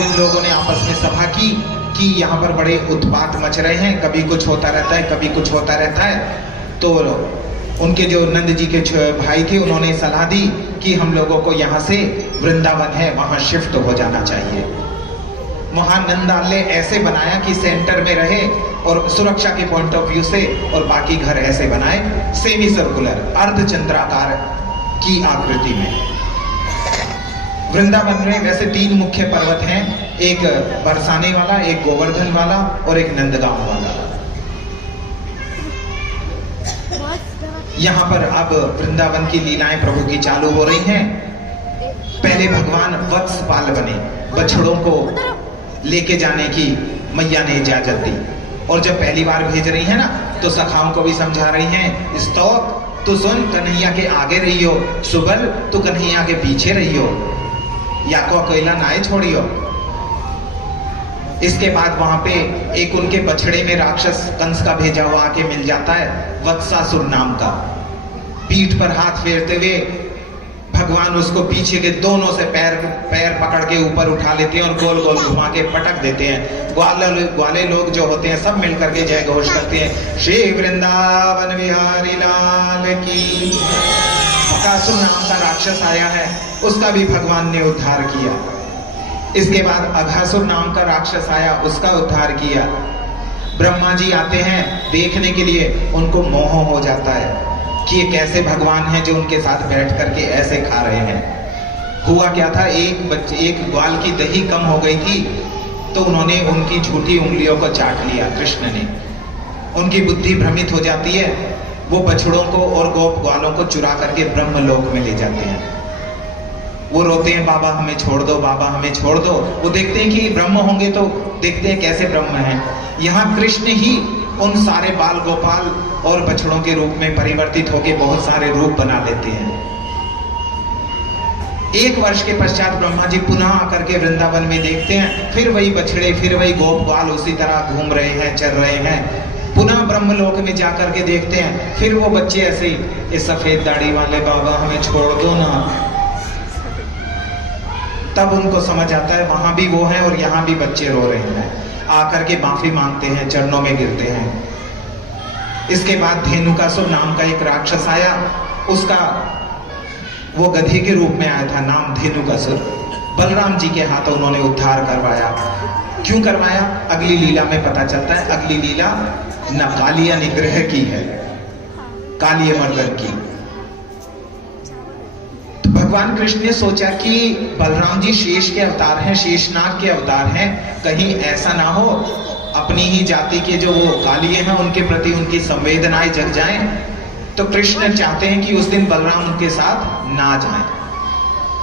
और इन लोगों ने आपस में सभा की कि यहाँ पर बड़े उत्पात मच रहे हैं, कभी कुछ होता रहता है, कभी कुछ होता रहता है। तो उनके जो नंद जी के भाई थे, उन्होंने सलाह दी कि हम लोगों को यहाँ से वृंदावन है वहां शिफ्ट हो जाना चाहिए। वहां नंदालय ऐसे बनाया कि सेंटर में रहे और सुरक्षा के पॉइंट ऑफ व्यू से, और बाकी घर ऐसे बनाए सेमी सर्कुलर, अर्धचंद्राकार की आकृति में। वृंदावन में वैसे 3 मुख्य पर्वत हैं, एक बरसाने वाला, एक गोवर्धन वाला और एक नंदगांव वाला। यहाँ पर अब वृंदावन की लीलाएं प्रभु की चालू हो रही हैं। पहले भगवान वत्सपाल बने, बछड़ों को लेके जाने की मैया ने इजाजत दी, और जब पहली बार भेज रही है ना तो सखाओं को भी समझा रही हैं, स्तौत तू सुन, कन्हैया के आगे रही हो, सुबल तू कन्हैया के पीछे रही हो, या को अकेला नाए छोड़ियो। इसके बाद वहां पे एक उनके बछड़े में राक्षस कंस का भेजा हुआ आके मिल जाता है, वत्सासुर नाम का। पीठ पर हाथ फेरते हुए भगवान उसको पीछे के दोनों से पैर पकड़ के ऊपर उठा लेते हैं और गोल गोल घुमा के पटक देते हैं। ग्वाले लोग जो होते हैं सब मिलकर के जय घोष करते हैं, श्री वृंदावन बिहारी लाल की। बकासुर नाम का राक्षस आया है, उसका भी भगवान ने उद्धार किया। इसके बाद अघासुर नाम का राक्षस आया, उसका उद्धार किया। ब्रह्मा जी आते हैं देखने के लिए, उनको मोह हो जाता है कि ये कैसे भगवान हैं जो उनके साथ बैठ करके ऐसे खा रहे हैं। हुआ क्या था, एक ग्वाल की दही कम हो गई थी, तो उन्होंने उनकी झूठी उंगलियों को चाट लिया कृष्ण ने। उनकी बुद्धि भ्रमित हो जाती है, वो बछड़ों को और गोप ग्वालों को चुरा करके ब्रह्मलोक में ले जाते हैं। वो रोते हैं, बाबा हमें छोड़ दो, बाबा हमें छोड़ दो। वो देखते हैं कि ब्रह्म होंगे तो देखते हैं कैसे ब्रह्म हैं। यहाँ कृष्ण ही उन सारे बाल गोपाल और बछड़ों के रूप में परिवर्तित होकर बहुत सारे रूप बना लेते हैं। 1 वर्ष के पश्चात ब्रह्मा जी पुनः आकर के वृंदावन में देखते हैं, फिर वही बछड़े, फिर वही गोप ग्वाल उसी तरह घूम रहे हैं, चल रहे हैं। पुनः ब्रह्मलोक में जाकर के देखते हैं, फिर वो बच्चे ऐसे ही, इस सफेद दाढ़ी वाले बाबा हमें छोड़ दो ना। तब उनको समझ आता है वहां भी वो हैं और यहाँ भी बच्चे रो रहे हैं। आकर के माफी मांगते हैं, चरणों में गिरते हैं। इसके बाद धेनुकासुर नाम का एक राक्षस आया, उसका वो गधे के रूप में आया था, नाम धेनुकासुर। बलराम जी के हाथों उन्होंने उद्धार करवाया। क्यों करवाया, अगली लीला में पता चलता है। अगली लीला न कालिया निग्रह की है, कालिय मर्दन की। तो भगवान कृष्ण ने सोचा कि बलराम जी शेष के अवतार हैं, शेषनाग के अवतार हैं, कहीं ऐसा ना हो अपनी ही जाति के जो वो कालिए हैं उनके प्रति उनकी संवेदनाएं जग जाएं। तो कृष्ण चाहते हैं कि उस दिन बलराम उनके साथ ना जाएं।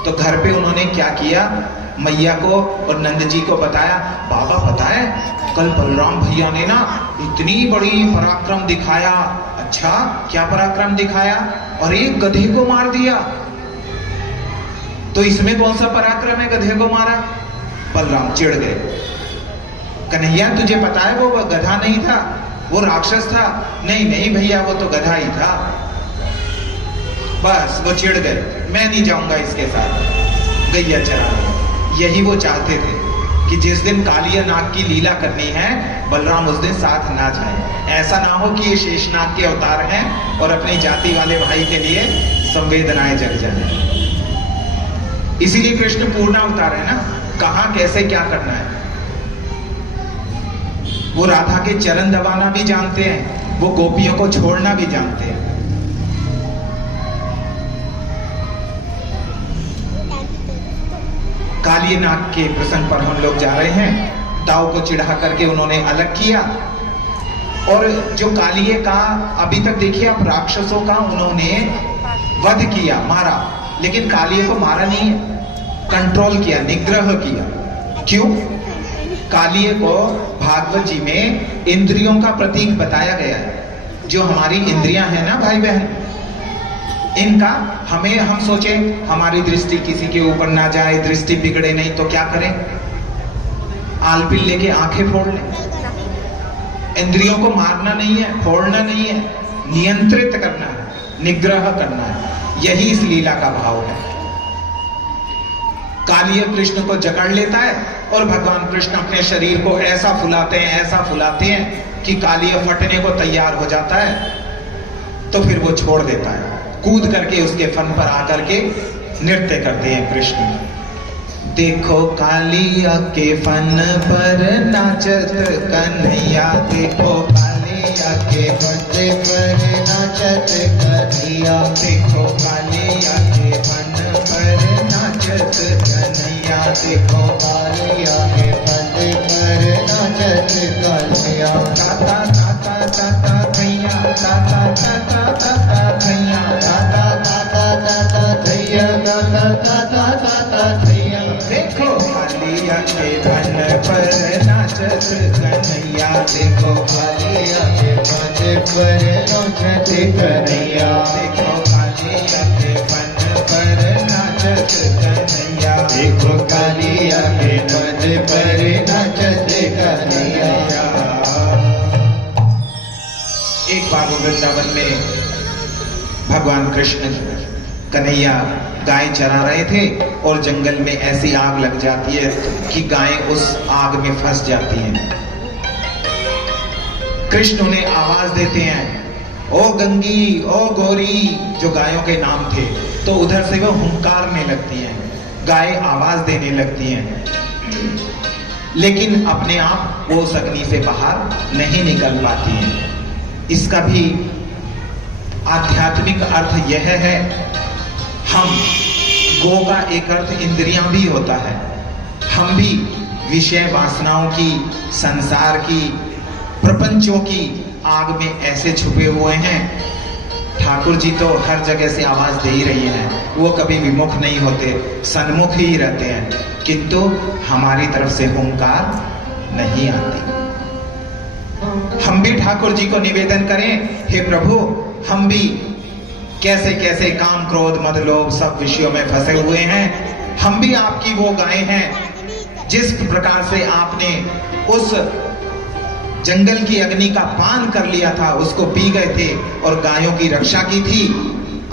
तो घर पे उन्होंने क्या किया, मैया को और नंद जी को बताया, बाबा पता है कल बलराम भैया ने ना इतनी बड़ी पराक्रम दिखाया। अच्छा क्या पराक्रम दिखाया, और एक गधे को मार दिया। तो इसमें कौन सा पराक्रम है, गधे को मारा। बलराम चिढ़ गए, कन्हैया तुझे पता है वो गधा नहीं था, वो राक्षस था। नहीं नहीं भैया वो तो गधा ही था। बस वो चिढ़ गए, मैं नहीं जाऊंगा इसके साथ गैया चराने। यही वो चाहते थे कि जिस दिन कालिया नाग की लीला करनी है बलराम उस दिन साथ ना जाए। ऐसा ना हो कि ये शेषनाग के अवतार हैं और अपनी जाति वाले भाई के लिए संवेदनाएं जग जाए। इसीलिए कृष्ण पूर्ण अवतार है ना, कहां कैसे क्या करना है। वो राधा के चरण दबाना भी जानते हैं, वो गोपियों को छोड़ना भी जानते हैं। कालिया नाग के प्रसंग पर हम लोग जा रहे हैं। दाव को चिढ़ा करके उन्होंने अलग किया, और जो कालिए का अभी तक देखिए आप राक्षसों का उन्होंने वध किया, मारा, लेकिन कालिए को मारा नहीं है, कंट्रोल किया, निग्रह किया। क्यों, कालिए को भागवत जी में इंद्रियों का प्रतीक बताया गया है। जो हमारी इंद्रियां हैं ना भाई बहन, इनका हमें, हम सोचे हमारी दृष्टि किसी के ऊपर ना जाए, दृष्टि बिगड़े नहीं, तो क्या करें, आलपिल लेके आंखें फोड़ लें। इंद्रियों को मारना नहीं है, फोड़ना नहीं है, नियंत्रित करना है, निग्रह करना है। यही इस लीला का भाव है। कालिया कृष्ण को जकड़ लेता है और भगवान कृष्ण अपने शरीर को ऐसा फुलाते हैं कि कालिया फटने को तैयार हो जाता है। तो फिर वो छोड़ देता है, कूद करके उसके फन पर आकर के नृत्य करते हैं कृष्ण। देखो कालिया के फन पर नाचत कन्हैया, देखो कालिया के फन पर नाचत कन्हैया, देखो कालिया के फन पर नाचत कन्हैया, देखो कालिया के फन पर नाचत कन्हैया। ताता ताता ताता भैया, ताता ताता ताता भैया, ताता ताता ताता भैया, ताता ताता ताता भैया। देखो कालिया के फन पर नाचत कन्हैया, देखो कालिया के फन पर नाचत कन्हैया, देखो कालिया के फन पर नाचत कन्हैया, देखो कालिया के फन पर नाचत कन्हैया। एक बार वृंदावन में भगवान कृष्ण कन्हैया गाय चरा रहे थे और जंगल में ऐसी आग लग जाती है कि गायें उस आग में फंस जाती हैं। कृष्ण उन्हें आवाज देते हैं, ओ गंगी, ओ गौरी, जो गायों के नाम थे। तो उधर से वो हुंकारने लगती हैं, गाय आवाज देने लगती हैं, लेकिन अपने आप वो उस अग्नि से बाहर नहीं निकल पाती हैं। इसका भी आध्यात्मिक अर्थ यह है, हम गो का एक अर्थ इंद्रियां भी होता है, हम भी विषय वासनाओं की, संसार की, प्रपंचों की आग में ऐसे छुपे हुए हैं। ठाकुर जी तो हर जगह से आवाज दे ही रही हैं, वो कभी विमुख नहीं होते, सन्मुख ही रहते हैं, किंतु हमारी तरफ से हुंकार नहीं आती। हम भी ठाकुर जी को निवेदन करें, हे प्रभु, हम भी कैसे कैसे काम क्रोध मद लोभ सब विषयों में फंसे हुए हैं, हम भी आपकी वो गाय हैं। जिस प्रकार से आपने उस जंगल की अग्नि का पान कर लिया था, उसको पी गए थे और गायों की रक्षा की थी,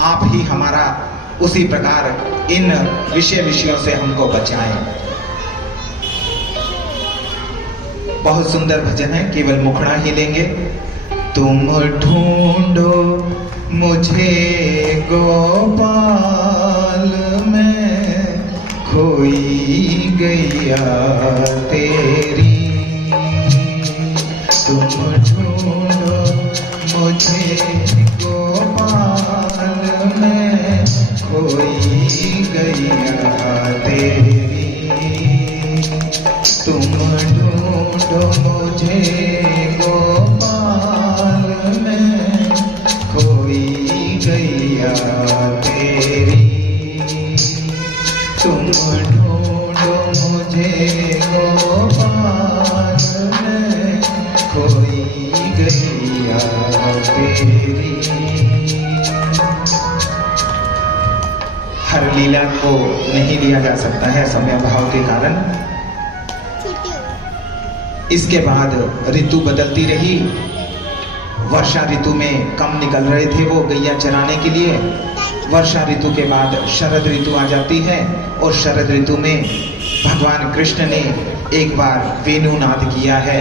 आप ही हमारा उसी प्रकार इन विषयों से हमको बचाएं। बहुत सुंदर भजन है, केवल मुखड़ा ही लेंगे। तुम ढूंढो मुझे गोपाल में खोई गैया तेरी, तुम ढूंढो मुझे गोपाल में खोई गैया तेरी, तुम ढूंढो मुझे गोपाल में खोई गैया तेरी, तुम ढूंढो मुझे गोपाल में खोई गैया तेरी। हर लीला को नहीं लिया जा सकता है समय भाव के कारण। इसके बाद ऋतु बदलती रही। वर्षा ऋतु में कम निकल रहे थे वो गैया चराने के लिए। वर्षा ऋतु के बाद शरद ऋतु आ जाती है और शरद ऋतु में भगवान कृष्ण ने एक बार वेणुनाद किया है।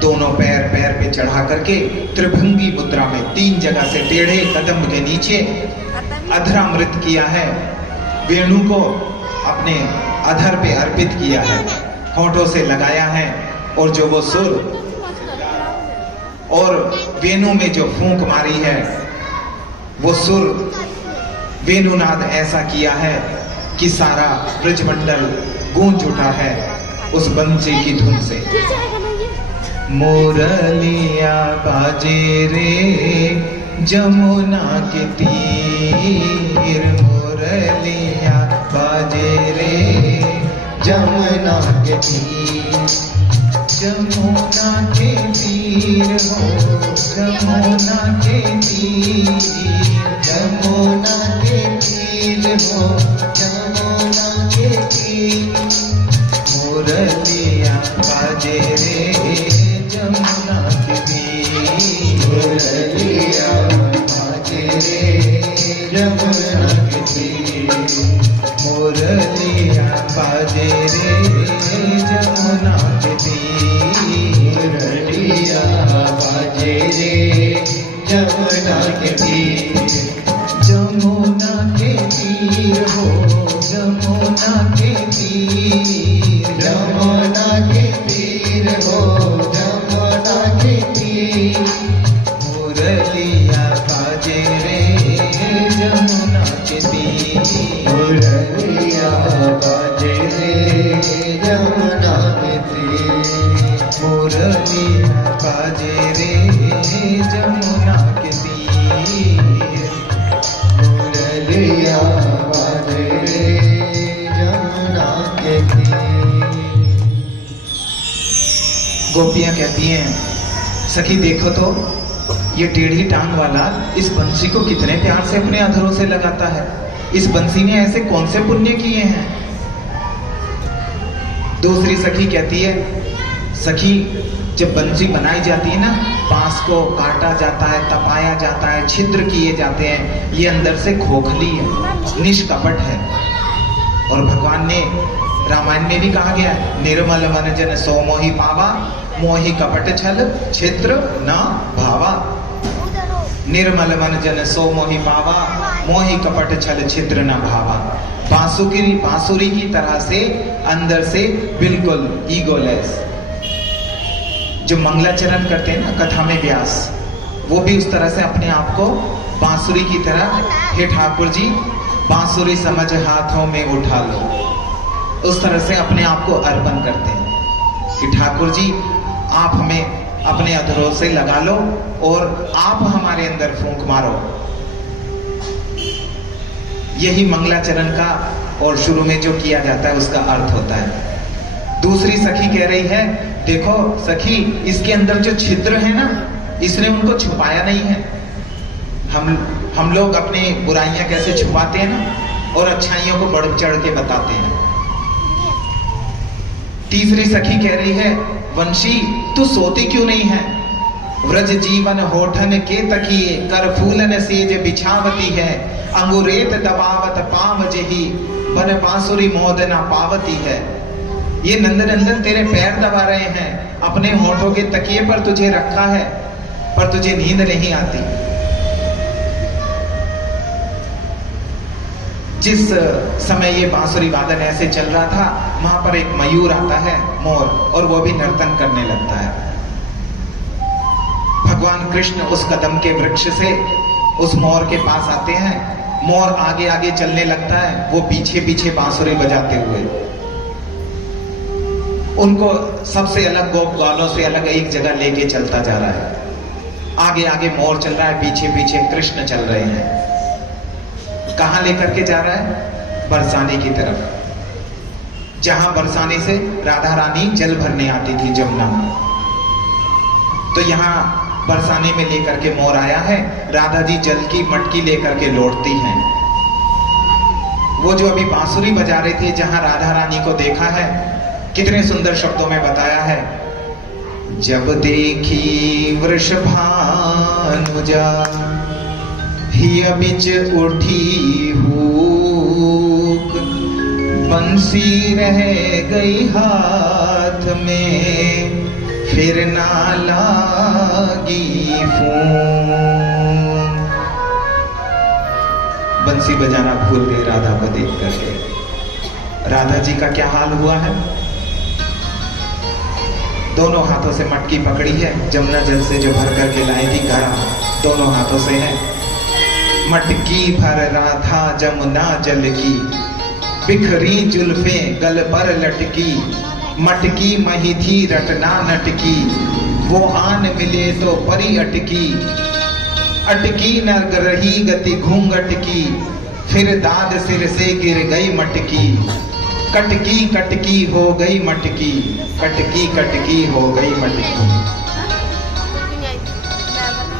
दोनों पैर पैर पे चढ़ा करके त्रिभंगी मुद्रा में 3 जगह से टेढ़े कदम के नीचे अधरामृत किया है। वेणु को अपने अधर पे अर्पित किया है, होठों से लगाया है और जो वो सुर और वेणु में जो फूंक मारी है, वो सुर वेणुनाद ऐसा किया है कि सारा ब्रजमंडल गूंज उठा है उस बंसी की धुन से। मुरलिया बाजे रे जमुना के तीर, मुरलिया बाजे रे जमुना के तीर, जमुना के तीर हो, जमुना के तीर, जमुना के तीर हो, जमुना के तीर, मुरलिया बाजे रे जमुना के तीर, मुरलिया बाजे रे जमुना के तीर, मुरलिया रे जमुना के तीर, मुरलिया बाजे रे जमुना के तीर। जमुना के तीर हो, जमुना के तीर, जमुना के तीर हो, जमुना के तीर। मुरलिया बाजे रे जमुना के तीर, मुरलिया बाजे रे जमुना के तीर। मुरलिया बाजे रे जमुना के तीर, मुरलिया बाजे रे जमुना के तीर। गोपियां कहती हैं, सखी देखो तो ये टेढ़ी टांग वाला इस बंसी को कितने प्यार से अपने अधरों से लगाता है। इस बंसी ने ऐसे कौन से पुण्य किए हैं। दूसरी सखी कहती है, सखी जब बंसी बनाई जाती है ना, बांस को काटा जाता है, तपाया जाता है, छिद्र किए जाते हैं, ये अंदर से खोखली है, निष्कपट है। और भगवान ने रामायण में भी कहा गया है, निर्मल मन जन सो मोहि पावा, मोहि कपट छल छिद्र न भावा। निर्मल मन जन सो मोहि पावा, मोहि कपट छल छिद्र न भावा। बांसुरी की तरह से अंदर से बिल्कुल ईगोलेस। जो मंगलाचरण करते हैं ना कथा में व्यास, वो भी उस तरह से अपने आप को बांसुरी की तरह, हे ठाकुर जी बांसुरी समझ हाथों में उठा लो, उस तरह से अपने आप को अर्पण करते हैं कि ठाकुर जी आप हमें अपने अधरों से लगा लो और आप हमारे अंदर फूंक मारो। यही मंगलाचरण का और शुरू में जो किया जाता है उसका अर्थ होता है। दूसरी सखी कह रही है, देखो सखी इसके अंदर जो छिद्र है ना, इसने उनको छुपाया नहीं है। हम लोग अपनी बुराइयां कैसे छुपाते हैं ना, और अच्छाइयों को बढ़ चढ़ के बताते हैं। तीसरी सखी कह रही है, वंशी तू सोती क्यों नहीं है। व्रज जीवन होठन के तकिए, कर फूलन सेज बिछावती है। अंगुरेत दबावत पाम जही, बन बांसुरी मोदना पावती है। ये नंदन तेरे पैर दबा रहे हैं, अपने होठों के तकिए पर तुझे रखा है, पर तुझे नींद नहीं आती। जिस समय ये बांसुरी वादन ऐसे चल रहा था, वहां पर एक मयूर आता है, मोर, और वो भी नर्तन करने लगता है। भगवान कृष्ण उस कदम के वृक्ष से उस मोर के पास आते हैं। मोर आगे आगे चलने लगता है, वो पीछे पीछे बांसुरी बजाते हुए। उनको सबसे अलग गोप ग्वालों से अलग एक जगह लेके चलता जा रहा है। आगे आगे मोर चल रहा है, पीछे पीछे कृष्ण चल रहे हैं। कहां लेकर के जा रहा है? बरसाने की तरफ, जहां बरसाने से राधा रानी जल भरने आती थी जमुना में। तो यहां बरसाने में लेकर के मोर आया है। राधा जी जल की मटकी लेकर के लौटती हैं। वो जो अभी बांसुरी बजा रहे थे, जहां राधा रानी को देखा है, कितने सुंदर शब्दों में बताया है। जब देखी वृषभानुजा हिया बिच उठी हुक, बंसी रह गई हाथ में, फिर ना लागी फूंक। बंसी बजाना भूल गई राधा को देख करके। राधा जी का क्या हाल हुआ है? दोनों हाथों से मटकी पकड़ी है, जमुना जल से जो भर करके लाएगी, घड़ा दोनों हाथों से है। मटकी भर राधा जमुना जल की, बिखरी जुल्फे गल पर लटकी। मटकी मही थी रटना नटकी, वो आन मिले तो परी अटकी। अटकी न रही गति घूंघट की, फिर दाद सिर से गिर गई मटकी। कटकी कटकी हो गई मटकी, कटकी कटकी हो गई मटकी।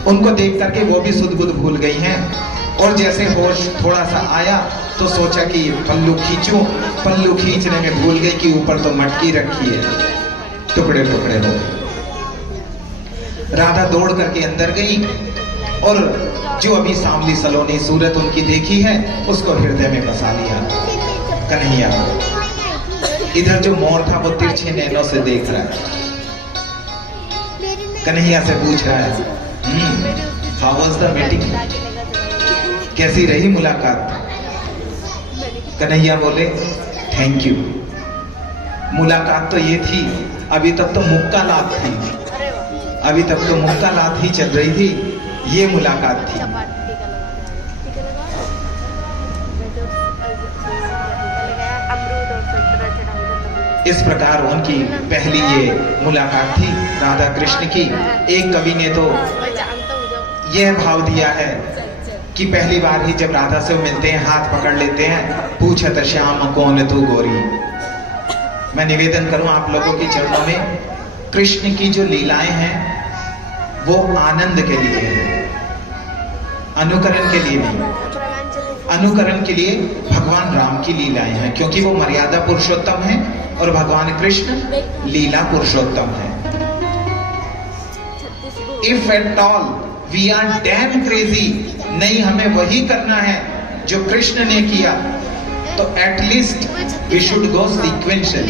उनको देख करके वो भी सुध बुध भूल गई हैं। और जैसे होश थोड़ा सा आया तो सोचा कि पल्लू खींचूं, पल्लू खींचने में भूल गई कि ऊपर तो मटकी रखी है। टुकड़े टुकड़े हो गए। राधा दौड़ करके अंदर गई और जो अभी सांवली सलोनी सूरत उनकी देखी है, उसको हृदय में बसा लिया। कन्हैया इधर जो मोर था वो तिरछे नैनों से देख रहा है, कन्हैया से पूछ रहा है हाउ वाज द मीटिंग, कैसी रही मुलाकात। कन्हैया बोले थैंक यू। मुलाकात तो ये थी, अभी तक तो मुक्कालात थी, अभी तक तो मुक्कालात ही चल रही थी, ये मुलाकात थी। इस प्रकार उनकी पहली ये मुलाकात थी राधा कृष्ण की। एक कवि ने तो यह भाव दिया है कि पहली बार ही जब राधा से मिलते हैं, हाथ पकड़ लेते हैं, पूछत श्याम कौन तू गोरी। मैं निवेदन करूं आप लोगों के चरणों में, कृष्ण की जो लीलाएं हैं वो आनंद के लिए है, अनुकरण के लिए नहीं। अनुकरण के लिए भगवान राम की लीलाएं हैं, क्योंकि वो मर्यादा पुरुषोत्तम है और भगवान कृष्ण लीला पुरुषोत्तम है। If at all we are damn crazy, नहीं हमें वही करना है जो कृष्ण ने किया, तो at least we should go sequential,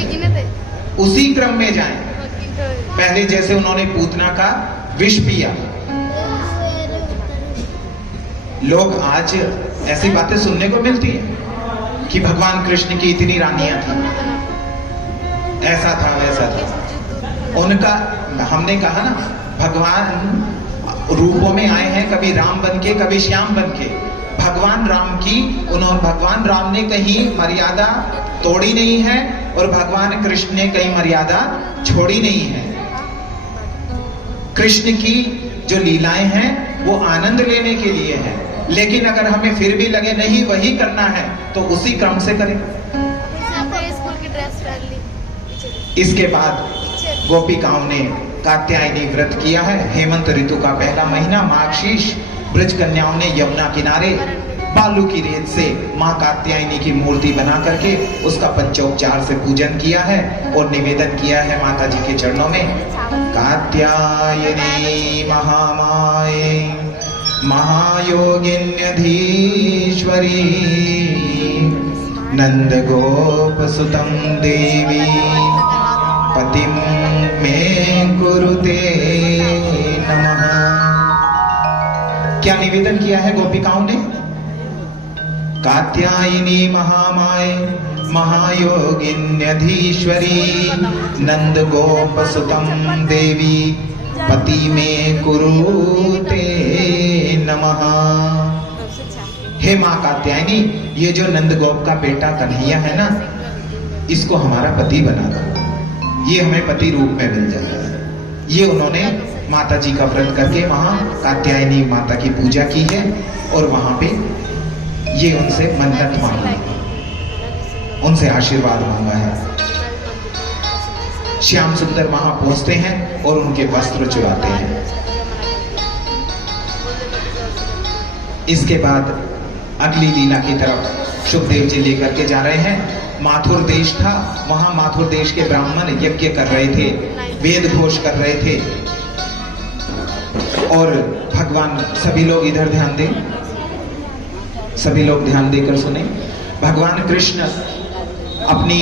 उसी क्रम में जाएं। पहले जैसे उन्होंने पूतना का विष पिया, लोग आज ऐसी बातें सुनने को मिलती हैं कि भगवान कृष्ण की इतनी रानियां थी, ऐसा था वैसा था उनका। हमने कहा ना, भगवान रूपों में आए हैं, कभी राम बन के, कभी श्याम बन के। भगवान राम की भगवान राम ने कहीं मर्यादा तोड़ी नहीं है और भगवान कृष्ण ने कहीं मर्यादा छोड़ी नहीं है। कृष्ण की जो लीलाएं हैं वो आनंद लेने के लिए है, लेकिन अगर हमें फिर भी लगे नहीं वही करना है तो उसी क्रम से करें। इसके बाद गोपिकाओं ने कात्यायनी व्रत किया है। हेमंत ऋतु का पहला महीना माघशीष, ब्रज कन्याओं ने यमुना किनारे बालू की रेत से माँ कात्यायनी की मूर्ति बना करके उसका पंचोपचार से पूजन किया है और निवेदन किया है माता जी के चरणों में। कात्यायनी महामाये महायोगिन्यधीश्वरी नंद गोप सुतम देवी पतिम में कुरुते नमः। क्या निवेदन किया है गोपिकाओं ने? कात्यायनी महामाये महायोगिन्यधीश्वरी नंद गोप सुतम देवी पति में कुरुते नमः। हे माँ कात्यायनी, ये जो नंद गोप का बेटा कन्हैया है ना, इसको हमारा पति बना दो, ये हमें पति रूप में मिल जाता है। ये उन्होंने माता जी का व्रत करके वहां कात्यायनी माता की पूजा की है और वहां पे ये उनसे मन्नत मांगी, उनसे आशीर्वाद मांगा है। श्याम सुंदर वहां पहुंचते हैं और उनके वस्त्र चुराते हैं। इसके बाद अगली लीला की तरफ सुखदेव जी लेकर के जा रहे हैं। माथुर देश था, वहां माथुर देश के ब्राह्मण यज्ञ कर रहे थे, वेद घोष कर रहे थे और भगवान, सभी लोग इधर ध्यान दें, सभी लोग ध्यान देकर सुने। भगवान कृष्ण अपनी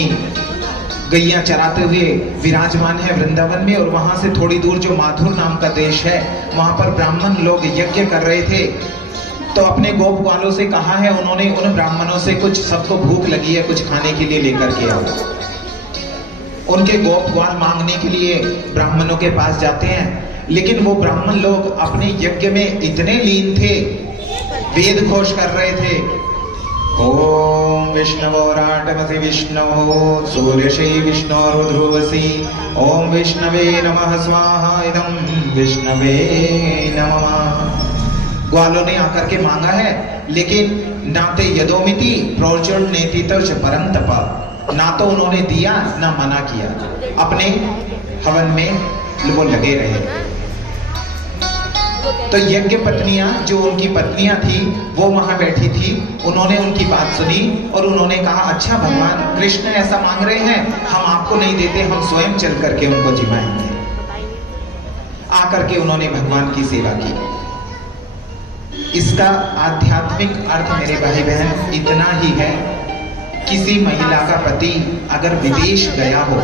गैया चराते हुए विराजमान है वृंदावन में और वहां से थोड़ी दूर जो माथुर नाम का देश है, वहां पर ब्राह्मण लोग यज्ञ कर रहे थे। तो अपने गोप वालों से कहा है उन्होंने, उन ब्राह्मणों से, कुछ सबको भूख लगी है, कुछ खाने के लिए लेकर के आओ। उनके गोप ग्वाल मांगने के लिए ब्राह्मणों के पास जाते हैं, लेकिन वो ब्राह्मण लोग अपने यज्ञ में इतने लीन थे, वेद घोष कर रहे थे, ओम विष्णवोराटमसि विष्णो सूर्यशे विष्णोरुध्रुवसि ओम विष्णवे नमः स्वाहा इदं विष्णवे नमः। ग्वालों ने आकर के मांगा है, लेकिन नाते यदोमिति प्रोचुर नेति तर्च परम तपा, ना तो उन्होंने दिया ना मना किया, अपने हवन में वो लगे रहे। तो यज्ञ पत्नियां, जो उनकी पत्नियां थी, वो वहां बैठी थी, उन्होंने उनकी बात सुनी और उन्होंने कहा अच्छा भगवान कृष्ण ऐसा मांग रहे हैं, हम आपको नहीं देते, हम स्वयं चल करके उनको जिमाएंगे। आकर के उन्होंने भगवान की सेवा की। इसका आध्यात्मिक अर्थ मेरे भाई बहन इतना ही है किसी महिला का पति अगर विदेश गया हो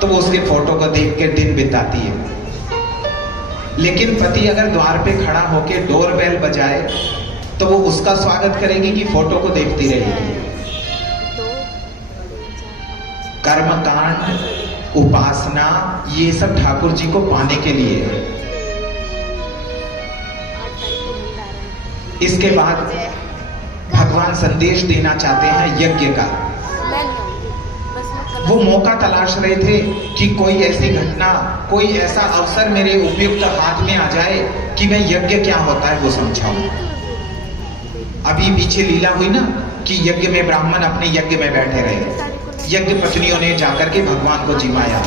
तो वो उसके फोटो को देख के दिन बिताती है, लेकिन पति अगर द्वार पे खड़ा होके डोरबेल बजाए तो वो उसका स्वागत करेगी कि फोटो को देखती रहेगी। कर्म कांड, उपासना, ये सब ठाकुर जी को पाने के लिए है। इसके बाद भगवान संदेश देना चाहते हैं यज्ञ का। वो मौका तलाश रहे थे कि कोई ऐसी घटना, कोई ऐसा अवसर मेरे उपयुक्त हाथ में आ जाए कि मैं यज्ञ क्या होता है वो समझाऊं। अभी पीछे लीला हुई ना कि यज्ञ में ब्राह्मण अपने यज्ञ में बैठे रहे, यज्ञ पत्नियों ने जाकर के भगवान को जिमाया,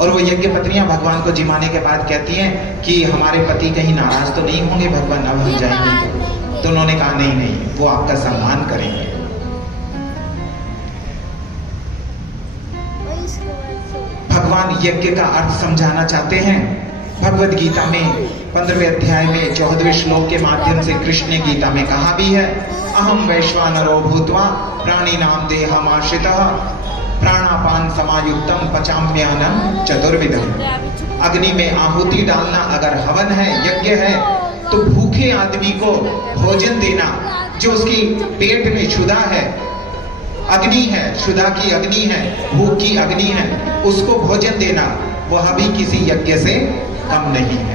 और वो यज्ञ पत्नियां भगवान को जिमाने के बाद कहती हैं कि हमारे पति कहीं नाराज तो नहीं होंगे भगवान, अब हम जाएंगे। तो उन्होंने कहा नहीं नहीं, वो आपका सम्मान करेंगे। भगवान यज्ञ का अर्थ समझाना चाहते हैं। भगवद गीता में 15वें अध्याय में 14वें श्लोक के माध्यम से कृष्ण ने गीता में कहा भी है, अहम वैश्वानरो भूत्वा प्राणी नाम देहमाश्रितः प्राणापान समायुक्तम पचाम्यान्नं चतुर्विधम्। अग्नि में आहुति डालना अगर हवन है, यज्ञ है, तो भूखे आदमी को भोजन देना, जो उसकी पेट में क्षुधा है, अग्नि है, क्षुधा की अग्नि है, भूख की अग्नि है, उसको भोजन देना वह भी किसी यज्ञ से कम नहीं है।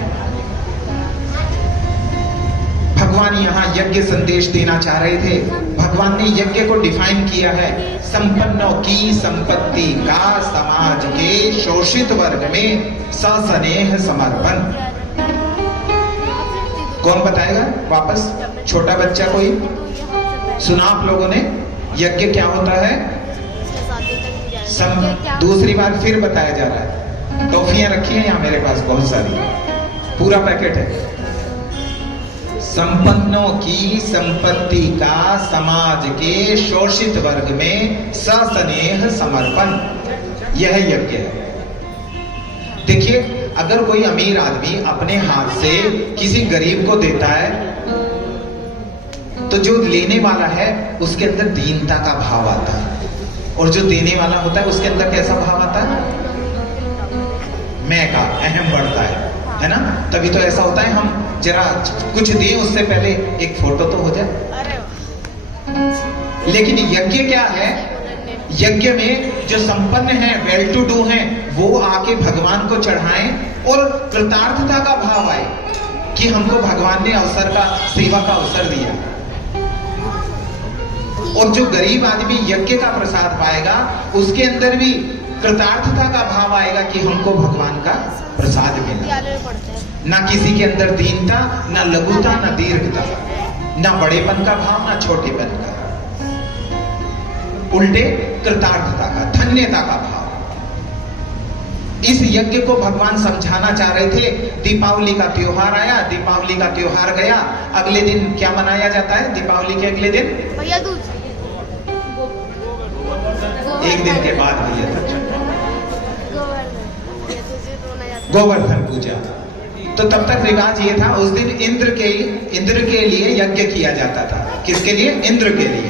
भगवान यहाँ यज्ञ संदेश देना चाह रहे थे। भगवान ने यज्ञ को डिफाइन किया है, संपन्नों की संपत्ति का समाज के शोषित वर्ग में सस्नेह समर्पण। कौन बताएगा वापस? छोटा बच्चा कोई? सुना आप लोगों ने यज्ञ क्या होता है? दूसरी बार फिर बताया जा रहा है। टॉफियां रखी हैं यहाँ मेरे पास बहुत सारी, पूरा पैकेट है। संपन्नों की संपत्ति का समाज के शोषित वर्ग में सस्नेह समर्पण, यह यज्ञ है। देखिए, अगर कोई अमीर आदमी अपने हाथ से किसी गरीब को देता है तो जो लेने वाला है उसके अंदर दीनता का भाव आता है, और जो देने वाला होता है उसके अंदर कैसा भाव आता है? मैं का अहम बढ़ता है ना? तभी तो ऐसा होता है, हम जरा कुछ दें उससे पहले एक फोटो तो हो जाए। लेकिन यज्ञ क्या है? यज्ञ में जो संपन्न है, वेल टू डू हैं, वो आके भगवान को चढ़ाएं और कृतार्थता का भाव आए कि हमको भगवान ने अवसर का, सेवा का अवसर दिया। और जो गरीब आदमी यज्ञ का प्रसाद पाएगा उसके अंदर भी कृतार्थता का भाव आएगा कि हमको भगवान का प्रसाद मिला। ना किसी के अंदर दीनता, ना लघुता, ना दीर्घता, ना बड़ेपन का भाव, ना छोटेपन का, उल्टे कृतार्थता का, धन्यता का भाव। इस यज्ञ को भगवान समझाना चाह रहे थे। दीपावली का त्योहार आया, दीपावली का त्योहार गया, अगले दिन क्या मनाया जाता है? दीपावली के अगले दिन भैया दूज, एक दिन के बाद भैया दूज, गोवर्धन पूजा। तो तब तक रिवाज ये था, उस दिन इंद्र के लिए यज्ञ किया जाता था। किसके लिए? इंद्र के लिए।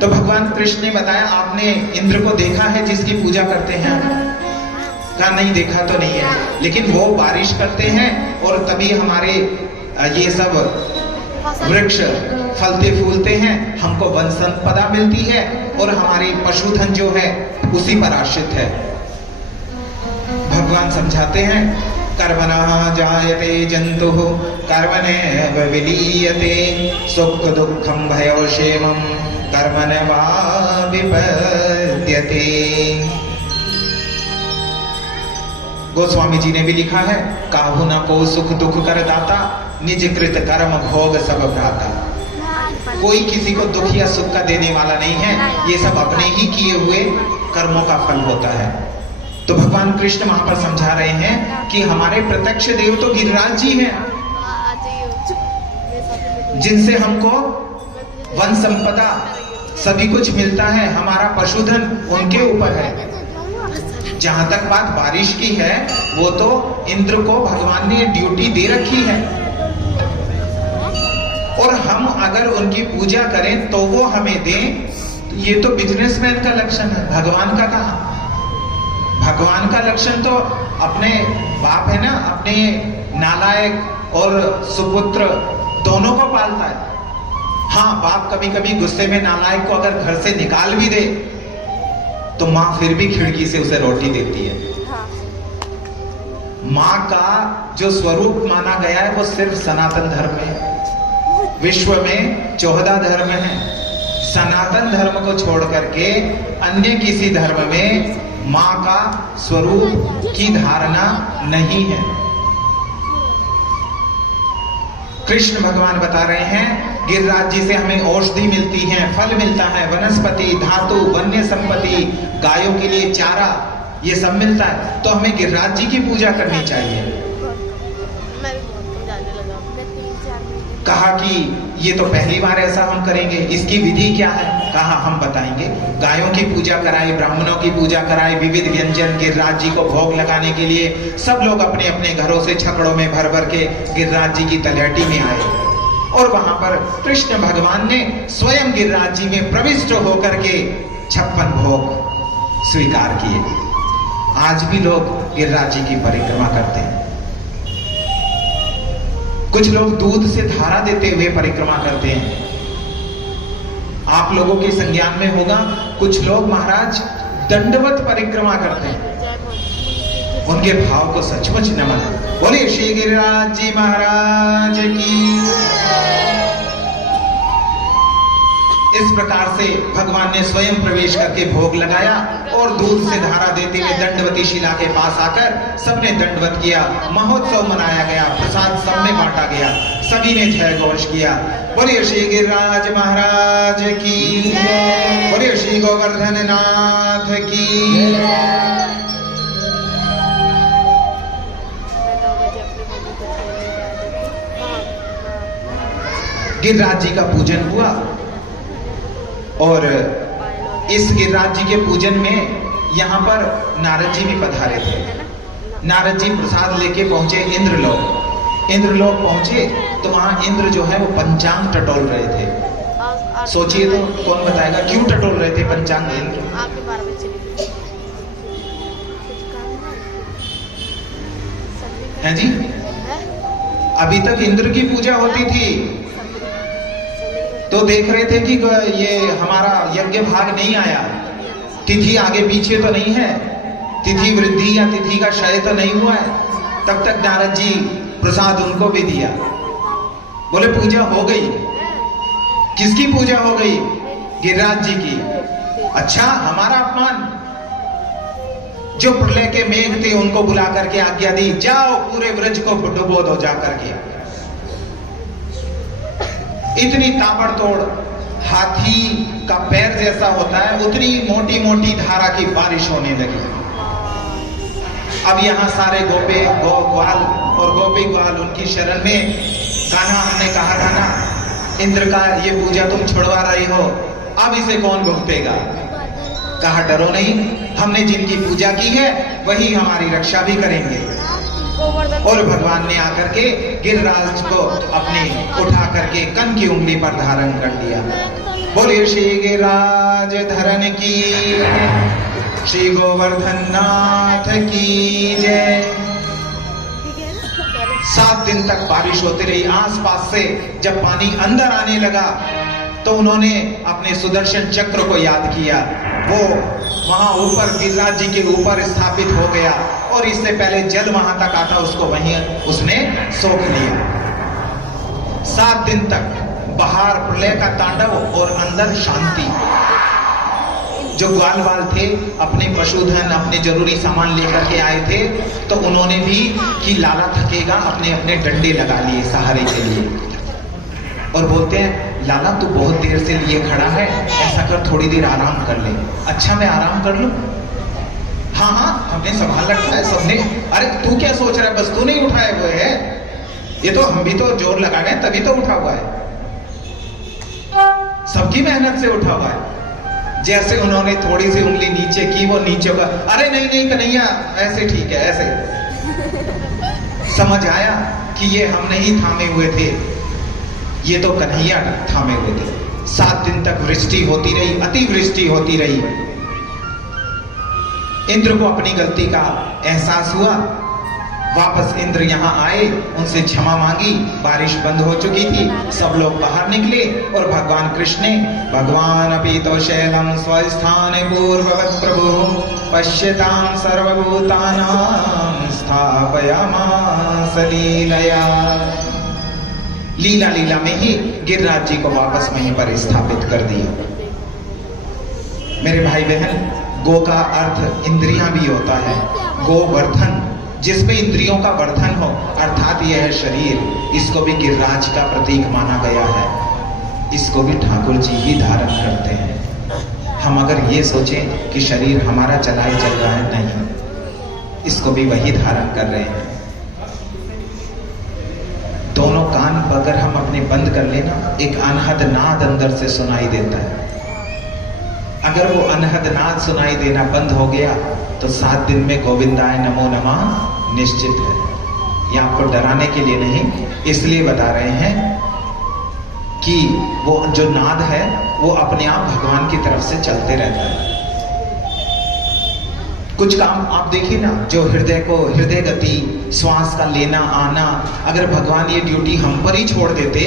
तो भगवान कृष्ण ने बताया, आपने इंद्र को देखा है जिसकी पूजा करते हैं? कहा नहीं, देखा तो नहीं है, लेकिन वो बारिश करते हैं और तभी हमारे ये सब वृक्ष फलते फूलते हैं, हमको वन संपदा मिलती है और हमारी पशुधन जो है उसी पर आश्रित है। भगवान समझाते हैं, कर्मणः जायते जन्तुः कर्मणैव विलीयते, सुख दुःखं भयो क्षेमं कर्मण्येवा विपद्यते। गोस्वामी जी ने भी लिखा है, काहू न को सुख दुख कर दाता, निज कृत कर्म भोग सब भ्राता। कोई किसी को दुख या सुख का देने वाला नहीं है, ये सब अपने ही किए हुए कर्मों का फल होता है। तो भगवान कृष्ण वहां पर समझा रहे हैं कि हमारे प्रत्यक्ष देव तो गिरिराज जी हैं, जिनसे हमको वन संपदा सभी कुछ मिलता है, हमारा पशुधन उनके ऊपर है। जहां तक बात बारिश की है, वो तो इंद्र को भगवान ने ड्यूटी दे रखी है। और हम अगर उनकी पूजा करें तो वो हमें दें, तो ये तो बिजनेसमैन का लक्षण है। भगवान का कहा? भगवान का लक्षण तो अपने बाप है ना, अपने नालायक और सुपुत्र दोनों को पालता है। हाँ, बाप कभी कभी गुस्से में नालायक को अगर घर से निकाल भी दे तो माँ फिर भी खिड़की से उसे रोटी देती है। माँ का जो स्वरूप माना गया है वो सिर्फ सनातन धर्म में है। विश्व में 14 धर्म हैं। सनातन धर्म को छोड़ करके अन्य किसी धर्म में माँ का स्वरूप की धारणा नहीं है। कृष्ण भगवान बता रहे हैं, गिरिराज जी से हमें औषधि मिलती है, फल मिलता है, वनस्पति, धातु, वन्य संपत्ति, गायों के लिए चारा, ये सब मिलता है। तो हमें गिरिराज जी की पूजा करनी चाहिए। कहा कि ये तो पहली बार ऐसा हम करेंगे, इसकी विधि क्या है? कहा हम बताएंगे। गायों की पूजा कराई, ब्राह्मणों की पूजा कराई, विविध व्यंजन गिरिराज जी को भोग लगाने के लिए सब लोग अपने अपने घरों से छकड़ों में भर भर के गिरिराज जी की तलहटी में आए। और वहां पर कृष्ण भगवान ने स्वयं गिरिराज जी में प्रविष्ट होकर के 56 भोग स्वीकार किए। आज भी लोग गिरिराज जी की परिक्रमा करते हैं। कुछ लोग दूध से धारा देते हुए परिक्रमा करते हैं। आप लोगों के संज्ञान में होगा, कुछ लोग महाराज दंडवत परिक्रमा करते हैं। उनके भाव को सचमुच नमन। बोलिए श्री गिरिराज जी महाराज की। इस प्रकार से भगवान ने स्वयं प्रवेश करके भोग लगाया और दूध से धारा देते हुए दंडवती शिला के पास आकर सबने दंडवत किया। महोत्सव मनाया गया, प्रसाद सब में बांटा गया, सभी ने जय घोष किया। बोलिए श्री गिरिराज महाराज की, बोलिए श्री गोवर्धन नाथ की। गिरिराज जी का पूजन हुआ और इस गिरिराज जी के पूजन में यहाँ पर नारद जी भी पधारे थे। नारद जी प्रसाद लेके पहुंचे इंद्रलोक। इंद्रलोक पहुंचे तो वहां इंद्र जो है वो पंचांग टटोल रहे थे। सोचिए तो कौन बताएगा क्यों टटोल रहे थे पंचांग इंद्र? है जी, अभी तक इंद्र की पूजा होती थी तो देख रहे थे कि ये हमारा यज्ञ भाग नहीं आया, तिथि आगे पीछे तो नहीं है, तिथि वृद्धि या तिथि का क्षय तो नहीं हुआ है। तब तक नारद जी प्रसाद उनको भी दिया। बोले पूजा हो गई। किसकी पूजा हो गई? गिरिराज जी की। अच्छा, हमारा अपमान। जो प्रलय के मेघ थे उनको बुला करके आज्ञा दी, जाओ पूरे व्रज को डुबो दो जा करके। इतनी ताबड़तोड़, हाथी का पैर जैसा होता है उतनी मोटी मोटी धारा की बारिश होने लगी। अब यहाँ सारे गोपे ग्वाल और गोपी ग्वाल उनकी शरण में। कान्हा, हमने कहा था ना, इंद्र का ये पूजा तुम छुड़वा रही हो, अब इसे कौन भुगतेगा? कहा डरो नहीं, हमने जिनकी पूजा की है वही हमारी रक्षा भी करेंगे। और भगवान ने आकर के गिरिराज को अपने उठा करके कन की उंगली पर धारण कर दिया। बोलिए श्री गिरिराज धरन की, श्री गोवर्धन नाथ की जय। 7 दिन तक बारिश होती रही। आसपास से जब पानी अंदर आने लगा तो उन्होंने अपने सुदर्शन चक्र को याद किया। वो वहां ऊपर गिरिराज जी के ऊपर स्थापित हो गया और इससे पहले जल वहां तक आता उसको वहीं उसने सोख लिया। 7 दिन तक बाहर प्रलय का तांडव और अंदर शांति। जो ग्वाल वाल थे अपने पशुधन, अपने जरूरी सामान लेकर के आए थे तो उन्होंने भी कि लाला थकेगा अपने अपने डंडे लगा लिए सहारे के लिए और बोलते हैं लाला तू बहुत देर से लिए खड़ा है, ऐसा कर थोड़ी देर आराम कर ले। अच्छा मैं आराम कर लूं? हाँ हाँ, हमने संभाल रखा है सबने। अरे तू क्या सोच रहा है, बस तू नहीं उठाए हुए है, ये तो हम भी तो जोर लगा रहे हैं तभी तो उठा हुआ है, सबकी मेहनत से उठा हुआ है। जैसे उन्होंने थोड़ी सी उंगली नीचे की वो नीचे का, अरे नहीं नहीं कन्हैया ऐसे ठीक है, ऐसे समझ आया कि ये हम नहीं थामे हुए थे, ये तो कन्हैया थामे हुए थे। 7 दिन तक वृष्टि होती रही, अतिवृष्टि होती रही। इंद्र को अपनी गलती का एहसास हुआ। वापस इंद्र यहां आए, उनसे क्षमा मांगी। बारिश बंद हो चुकी थी, सब लोग बाहर निकले और भगवान कृष्ण ने भगवान अपि तो शैलम स्वस्थाने पूर्ववत् प्रभु पश्यतां सर्वभूतानां स्थापयामास लीलया। लीला लीला में ही गिरिराज जी को वापस वहीं पर स्थापित कर दिया। मेरे भाई बहन, गो का अर्थ इंद्रियां भी होता है। गोवर्धन, जिसमें इंद्रियों का वर्धन हो, अर्थात यह है शरीर। इसको भी गिरिराज का प्रतीक माना गया है। इसको भी ठाकुर जी ही धारण करते हैं। हम अगर ये सोचें कि शरीर हमारा चलाए चल रहा है, नहीं, इसको भी वही धारण कर रहे हैं। दोनों कान अगर हम अपने बंद कर लेना, एक अनहद नाद अंदर से सुनाई देता है। अगर वो अनहद नाद सुनाई देना बंद हो गया तो 7 दिन में गोविंदाय नमो नमः निश्चित है। ये आपको डराने के लिए नहीं, इसलिए बता रहे हैं कि वो जो नाद है वो अपने आप भगवान की तरफ से चलते रहता है। कुछ काम आप देखिए ना, जो हृदय को, हृदय गति, श्वास का लेना आना, अगर भगवान ये ड्यूटी हम पर ही छोड़ देते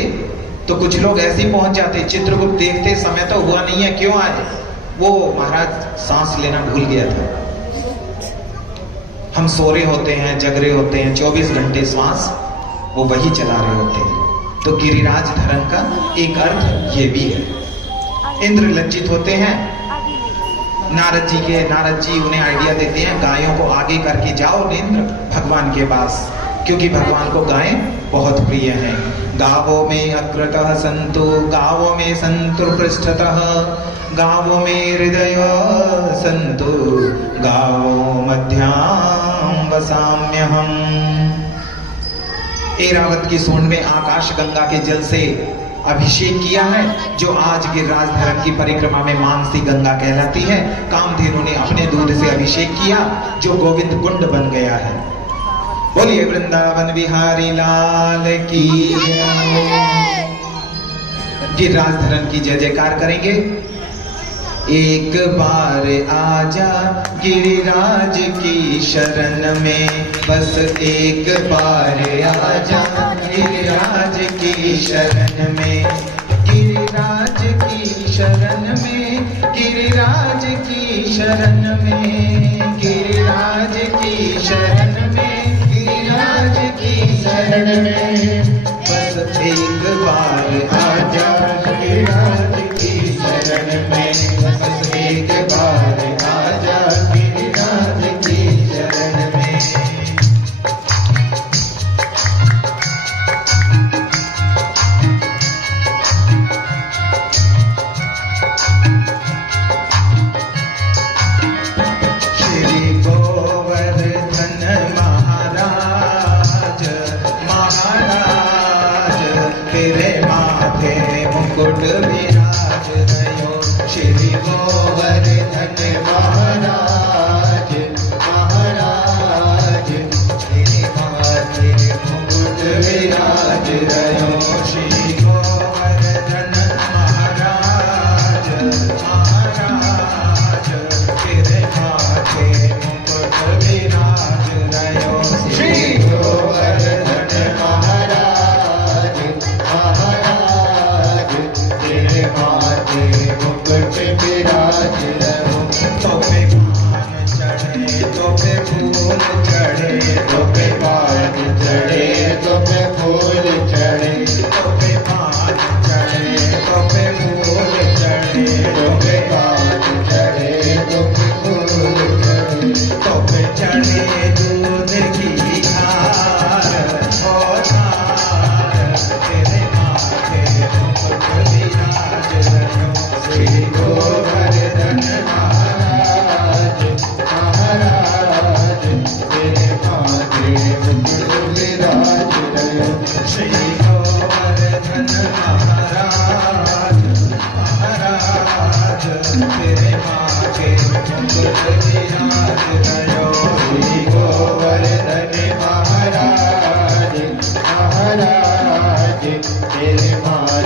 तो कुछ लोग ऐसे ही पहुंच जाते। चित्रगुप्त देखते समय तो हुआ नहीं है, क्यों आए? वो महाराज सांस लेना भूल गया था। हम सो रहे होते हैं, जग रहे होते हैं, 24 घंटे श्वास वो वही चला रहे होते हैं। तो गिरिराज धरण का एक अर्थ ये भी है। इंद्र लज्जित होते हैं। नारद जी उन्हें आइडिया देते हैं, गायों को आगे करके जाओ इंद्र भगवान के पास, क्योंकि भगवान को गायें बहुत प्रिय हैं। गावों में अग्रतः संतु, गावों में संतु पृष्ठतः, गावों में हृदय संतु, गावों मध्याम वसाम्यहम्। ऐरावत की सूंड में आकाश गंगा के जल से अभिषेक किया है, जो आज गिरिराज धरण की परिक्रमा में मानसी गंगा कहलाती है। कामधेनु ने अपने दूध से अभिषेक किया, जो गोविंद कुंड बन गया है। बोलिए वृंदावन बिहारी लाल की जय। गिरिराज धरण की जय जयकार करेंगे। एक बार आजा गिरिराज की शरण में, बस एक बार आजा गिरिराज की शरण में, गिरिराज की शरण में, गिरिराज की शरण में, गिरिराज की शरण में, गिरिराज की शरण में, बस एक बार आजा गिरिराज की शरण में, बस एक बार आजा गिरिराज की शरण में। श्री गोवर्धन महाराज, महाराज तेरे माथे मुकुट विराज रहो। श्री गोवर्धन महाराज, महाराज तेरे माथे मुकुट विराज रहो। श्री गोवर्धन महाराज, महाराज तेरे माथे मुकुट विराज रहो। श्री गोवर्धन महाराज, महाराज तेरे माथे मुकुट विराज रहो। तो पे पान चढ़े, तो पे फूल चढ़े, तो पे पान चढ़े, तो पे फूल चढ़े, तो पे पान चढ़े, तो पे फूल चढ़े, तो पे पान चढ़े, तो पे फूल चढ़े, तो पे चढ़े दूध की धार, ओ धार तेरे माथे मुकुट विराज रहो। श्री गोवर्धन महाराज, महाराज तेरे माथे मुकुट विराज रहो। श्री गोवर्धन महाराज, महाराज तेरे माथे मुकुट विराज रहो। श्री गोवर्धन महाराज, महाराज तेरे माथे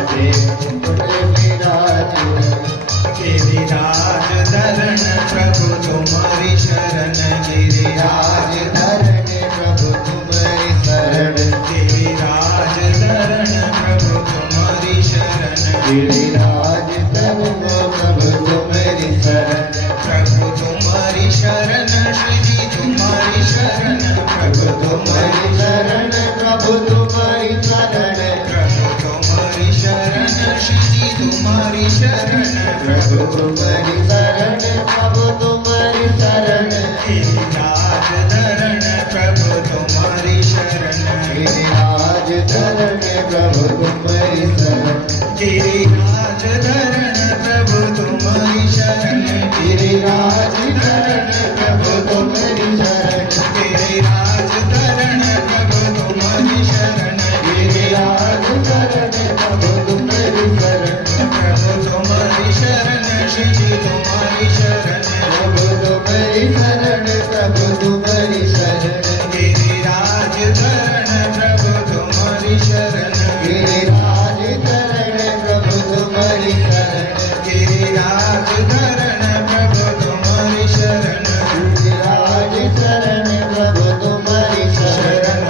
प्रभु तुम्हारी शरण, प्रभु तुम्हारी शरण, प्रभु तुम्हारी शरण, श्री जी तुम्हारी शरण, प्रभु तुम्हारी शरण, प्रभु तुम्हारी शरण, गिरिराज धरण प्रभु तुम्हारी शरण, गिरिराज धरण प्रभु तुम्हारी शरण, गिरिराज धरण प्रभु तुम्हारी शरण, गिरिराज धरण प्रभु तुम्हारी शरण, गिरिराज धरण प्रभु तुम्हारी शरण, गिरिराज धरण प्रभु तुम्हारी शरण, प्रभु तुम्हारी शरण, श्री जी तुम्हारी शरण, प्रभु तुम्हारी शरण, प्रभु तुम्हारी शरण, गिरिराज धरण प्रभु तुम्हारी शरण, गिरिराज धरण प्रभु तुम्हारी शरण, गिरिराज धरण प्रभु तुम्हारी शरण, गिरिराज धरण प्रभु तुम्हारी शरण।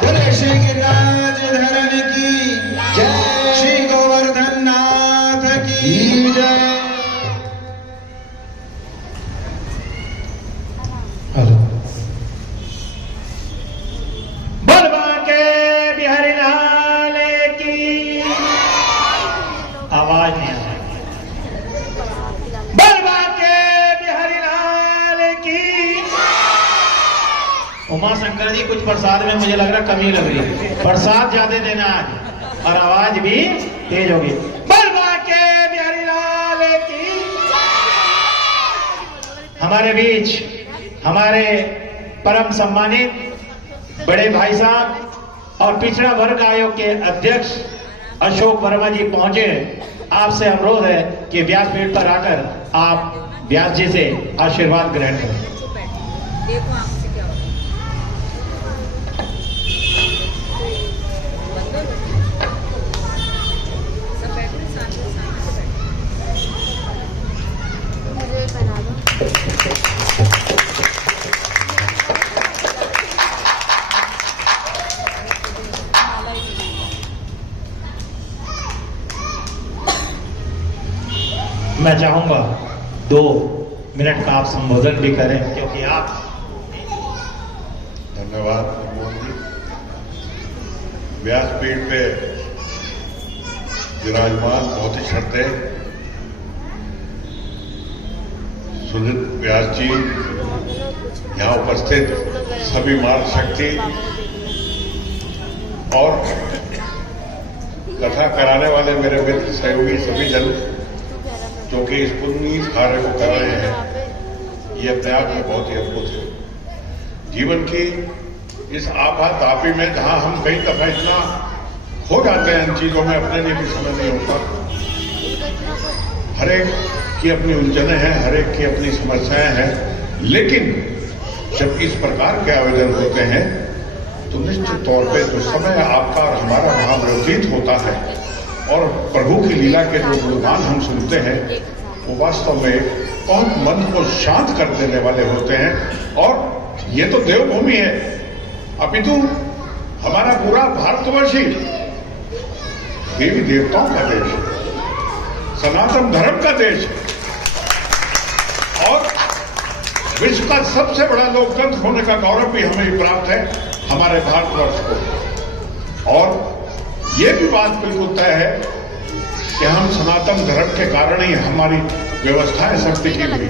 बोले श्री गिरिराज धरण की जय श्री गोवर्धन नाथ की जय। बलवा के बिहारी लाल की आवाज नहीं आ रही। बलवा के बिहारी लाल की। उमा शंकर जी कुछ प्रसाद में मुझे लग रहा कमी लग रही है, प्रसाद ज्यादा देना आज और आवाज भी तेज होगी। बलवा के बिहारी लाल की। हमारे बीच हमारे परम सम्मानित बड़े भाई साहब और पिछड़ा वर्ग आयोग के अध्यक्ष अशोक वर्मा जी पहुंचे। आपसे अनुरोध है कि व्यासपीठ पर आकर आप व्यास जी से आशीर्वाद ग्रहण करें। देखो आंख से क्या होता है। सब बैठे साथ में बैठे। मुझे पहना दो। मैं चाहूंगा 2 मिनट का आप संबोधन भी करें, क्योंकि आप धन्यवाद मोहन जी। व्यासपीठ पे विराजमान बहुत ही श्रद्धेय सुनीत व्यास जी, यहाँ उपस्थित सभी मार्ग शक्ति और कथा कराने वाले मेरे मित्र सहयोगी सभी जन जो कि इस पुनीत कार्य को कर रहे हैं, ये अपने आप में बहुत ही अद्भुत है। जीवन की इस आपातापी में जहां हम कई दफा इतना खो जाते हैं इन चीजों में, अपने लिए भी समझ नहीं होता। हर एक की अपनी उलझनें हैं, हर एक की अपनी समस्याएं हैं, लेकिन जब इस प्रकार के आवेदन होते हैं तो निश्चित तौर पे जो समय आपका और हमारा वहां व्यतीत होता है और प्रभु की लीला के जो गुणगान हम सुनते हैं वो वास्तव में बहुत मन को शांत कर देने वाले होते हैं। और ये तो देवभूमि है, अपितु हमारा पूरा भारतवर्ष ही देवी देवताओं का देश है, सनातन धर्म का देश है और विश्व का सबसे बड़ा लोकतंत्र होने का गौरव भी हमें प्राप्त है हमारे भारतवर्ष को। और ये भी बात बिल्कुल तय है कि हम सनातन धर्म के कारण ही हमारी व्यवस्थाएं सब टिकी हुई।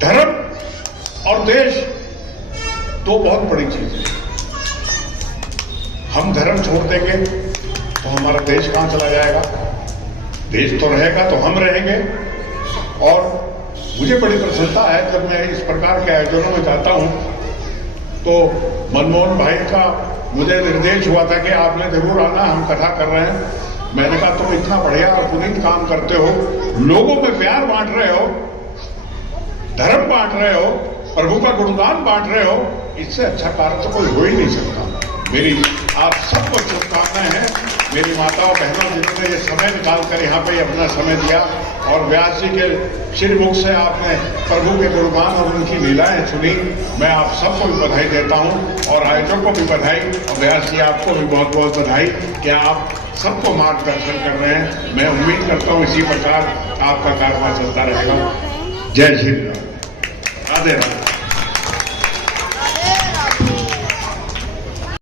धर्म और देश दो बहुत बड़ी चीज है। हम धर्म छोड़ देंगे तो हमारा देश कहां चला जाएगा? देश तो रहेगा तो हम रहेंगे। और मुझे बड़ी प्रसन्नता है जब मैं इस प्रकार के आयोजनों में जाता हूं तो मनमोहन भाई का मुझे निर्देश हुआ था कि आपने जरूर आना, हम कथा कर रहे हैं। मैंने कहा तुम इतना बढ़िया और पुनीत काम करते हो, लोगों में प्यार बांट रहे हो, धर्म बांट रहे हो, प्रभु का गुणगान बांट रहे हो, इससे अच्छा कार्य तो कोई हो ही नहीं सकता। मेरी आप सबको शुभकामनाएं हैं। मेरी माताओं बहनों जिन्होंने ये समय निकालकर यहाँ पे अपना समय दिया और व्यास जी के श्रीमुख से आपने प्रभु के गुणगान और उनकी लीलाएं सुनी, मैं आप सबको भी बधाई देता हूँ और आयोजकों को भी बधाई और व्यास जी आपको भी बहुत बहुत बधाई कि आप सबको मार्गदर्शन कर रहे हैं। मैं उम्मीद करता हूँ इसी प्रकार आपका कारभार चलता रहेगा। जय श्री राम, राधे राधे।